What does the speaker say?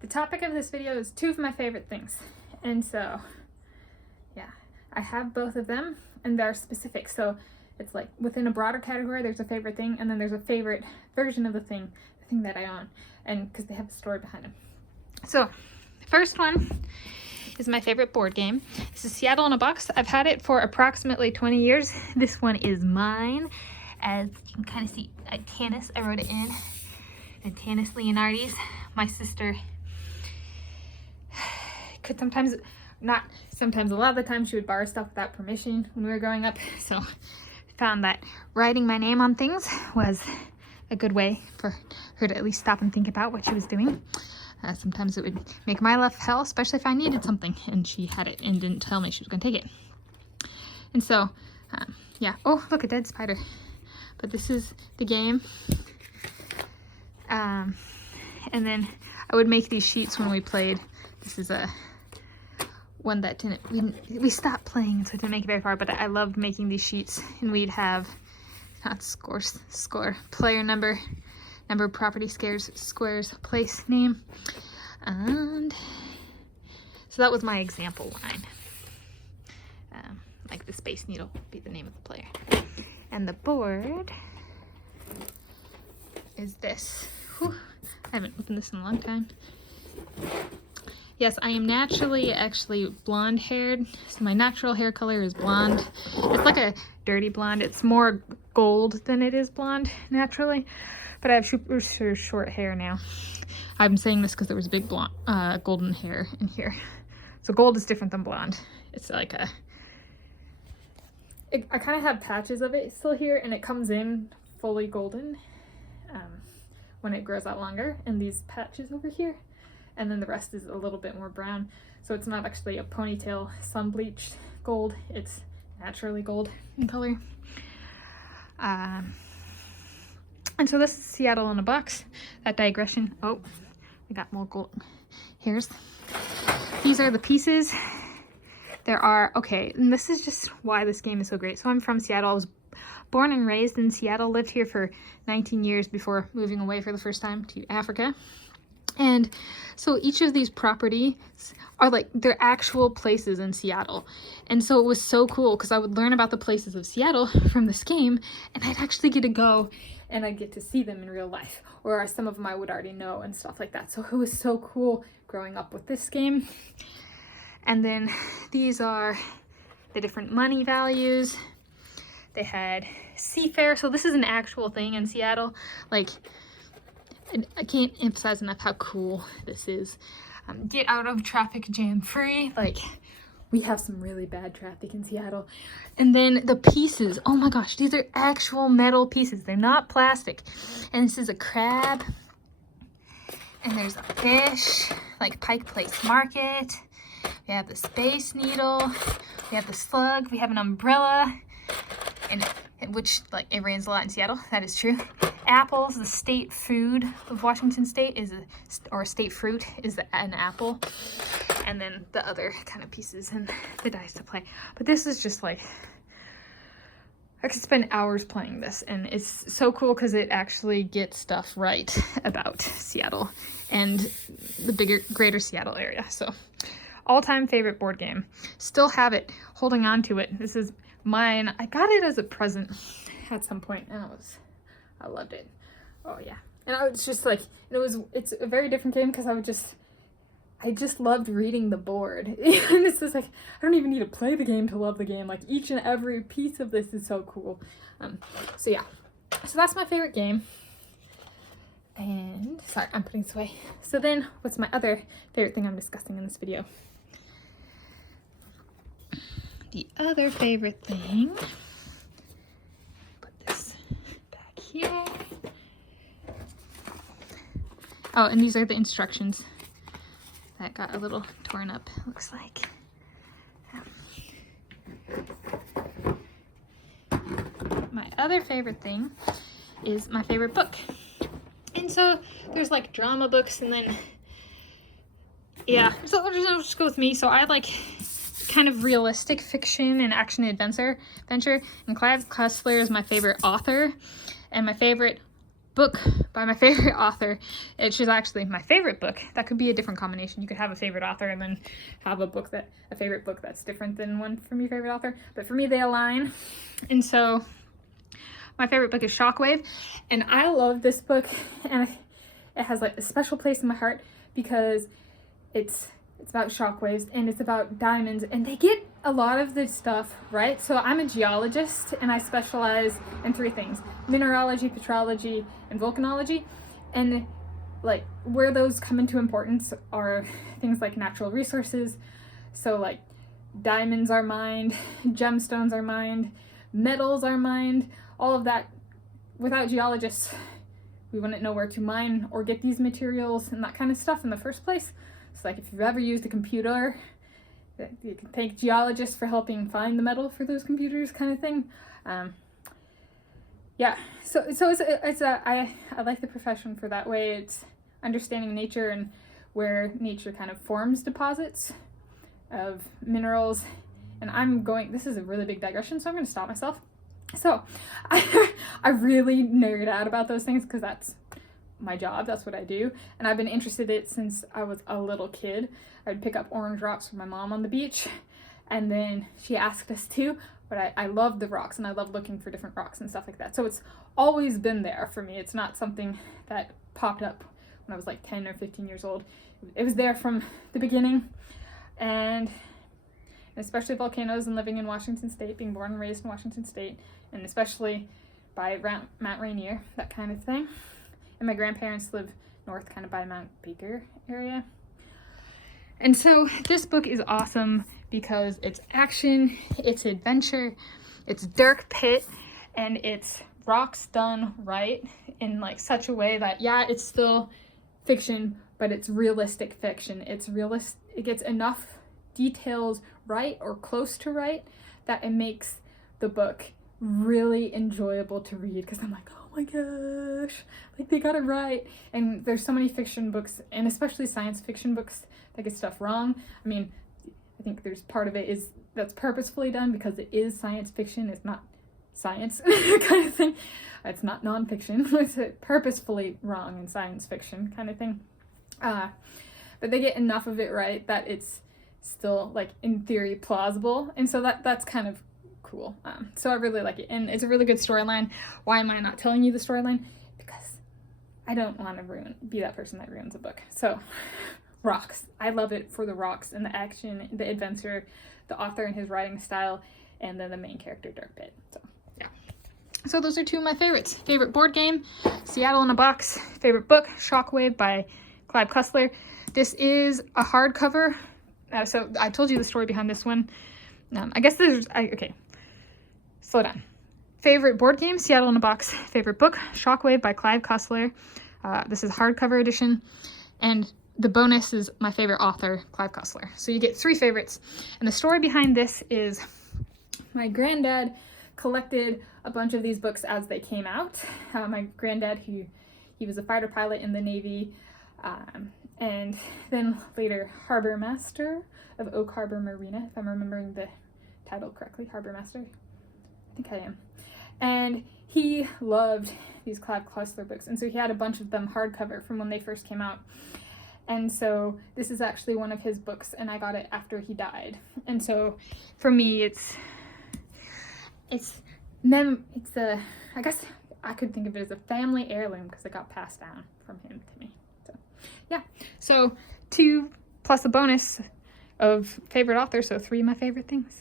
the topic of this video is 2 of my favorite things. And so, yeah, I have both of them and they're specific. So it's like within a broader category, there's a favorite thing and then there's a favorite version of the thing that I own. And because they have a story behind them. So the first one is my favorite board game. This is Seattle in a Box. I've had it for approximately 20 years. This one is mine. As you can kind of see, Tanis, I wrote it in. And Tanis Leonhardi's. My sister could sometimes, not sometimes, a lot of the time she would borrow stuff without permission when we were growing up. So I found that writing my name on things was a good way for her to at least stop and think about what she was doing. Sometimes it would make my life hell, especially if I needed something and she had it and didn't tell me she was going to take it. And so, yeah. Oh, look, a dead spider. But this is the game. And then I would make these sheets when we played. This is a one that we stopped playing, so it didn't make it very far, but I loved making these sheets. And we'd have, not score, player number, property, squares, place, name. And so that was my example line. Like the Space Needle would be the name of the player. And the board is this. Whew, I haven't opened this in a long time. Yes, I am naturally actually blonde haired. So my natural hair color is blonde. It's like a dirty blonde. It's more gold than it is blonde naturally. But I have super short hair now. I'm saying this because there was big blonde, golden hair in here. So gold is different than blonde. It's like a... I kind of have patches of it still here, and it comes in fully golden when it grows out longer. And these patches over here. And then the rest is a little bit more brown. So it's not actually a ponytail sun bleached gold. It's naturally gold in color. And so this is Seattle in a Box. That digression. Oh, we got more gold. Here's. These are the pieces. There are, okay, and this is just why this game is so great. So I'm from Seattle. I was born and raised in Seattle, lived here for 19 years before moving away for the first time to Africa. And so each of these properties are like, they're actual places in Seattle. And so it was so cool because I would learn about the places of Seattle from this game, and I'd actually get to go and I'd get to see them in real life. Or some of them I would already know and stuff like that. So it was so cool growing up with this game. And then these are the different money values. They had Seafair. So this is an actual thing in Seattle. Like, I can't emphasize enough how cool this is. Get out of traffic jam free. Like, we have some really bad traffic in Seattle. And then the pieces, oh my gosh, these are actual metal pieces. They're not plastic. And this is a crab. And there's a fish, like Pike Place Market. We have the Space Needle. We have the slug. We have an umbrella. And which, like, it rains a lot in Seattle. That is true. Apples, the state food of Washington State is or state fruit is an apple. And then the other kind of pieces and the dice to play. But this is just like, I could spend hours playing this, and it's so cool because it actually gets stuff right about Seattle and the greater Seattle area. So all-time favorite board game. Still have it, holding on to it. This is mine. I got it as a present at some point, and I loved it. Oh yeah. And I was just like, it's a very different game because I just loved reading the board. And this is like, I don't even need to play the game to love the game. Like, each and every piece of this is so cool. So yeah. So that's my favorite game. And sorry, I'm putting this away. So then what's my other favorite thing I'm discussing in this video? The other favorite thing, put this back here. Oh, and these are the instructions that got a little torn up, looks like. My other favorite thing is my favorite book. And so there's like drama books, and then, yeah, so I'll just go with me. So I like kind of realistic fiction and action adventure. And Clive Cussler is my favorite author, and my favorite book by my favorite author. It's actually my favorite book. That could be a different combination. You could have a favorite author and then have a favorite book that's different than one from your favorite author. But for me, they align. And so my favorite book is Shockwave. And I love this book, and it has like a special place in my heart because it's about shockwaves and it's about diamonds, and they get a lot of this stuff right. So I'm a geologist and I specialize in 3 things: mineralogy, petrology, and volcanology. And like where those come into importance are things like natural resources. So like diamonds are mined, gemstones are mined, metals are mined, all of that. Without geologists, we wouldn't know where to mine or get these materials and that kind of stuff in the first place. So like if you've ever used a computer, you can thank geologists for helping find the metal for those computers, kind of thing. Yeah, so I like the profession for that way. It's understanding nature and where nature kind of forms deposits of minerals. And this is a really big digression, so I'm going to stop myself. So I really nerd out about those things because that's my job, that's what I do. And I've been interested in it since I was a little kid. I'd pick up orange rocks from my mom on the beach, and then she asked us to, but I love the rocks and I love looking for different rocks and stuff like that. So it's always been there for me. It's not something that popped up when I was like 10 or 15 years old. It was there from the beginning. And especially volcanoes and living in Washington State, being born and raised in Washington State, and especially by Mount Rainier, that kind of thing. And my grandparents live north, kind of by Mount Baker area. And so this book is awesome because it's action, it's adventure, it's dark pit, and it's rocks done right in like such a way that, yeah, it's still fiction, but it's realistic fiction. It gets enough details right or close to right that it makes the book really enjoyable to read, because I'm like, oh my gosh, like they got it right. And there's so many fiction books, and especially science fiction books, that get stuff wrong. I mean, I think there's part of it that's purposefully done because it is science fiction. It's not science kind of thing. It's not nonfiction. It's purposefully wrong in science fiction kind of thing. But they get enough of it right that it's still like in theory plausible, and so that's kind of cool. So I really like it, and it's a really good storyline. Why am I not telling you the storyline? Because I don't want to be that person that ruins a book. So rocks, I love it for the rocks and the action, the adventure, the author and his writing style, and then the main character, Dark Pit. So yeah, so those are 2 of my favorites. Favorite board game, Seattle in a Box. Favorite book, Shockwave by Clive Cussler. This is a hardcover. So I told you the story behind this one. I guess okay. Slow down. Favorite board game, Seattle in a Box. Favorite book, Shockwave by Clive Cussler. This is hardcover edition. And the bonus is my favorite author, Clive Cussler. So you get 3 favorites. And the story behind this is my granddad collected a bunch of these books as they came out. My granddad, he was a fighter pilot in the Navy, and then later harbor master of Oak Harbor Marina, if I'm remembering the title correctly, harbor master. I think I am. And he loved these Clive Cussler books, and so he had a bunch of them hardcover from when they first came out. And so this is actually one of his books, and I got it after he died. And so for me, I guess I could think of it as a family heirloom because it got passed down from him to me. So yeah, so 2 plus a bonus of favorite author, so 3 of my favorite things.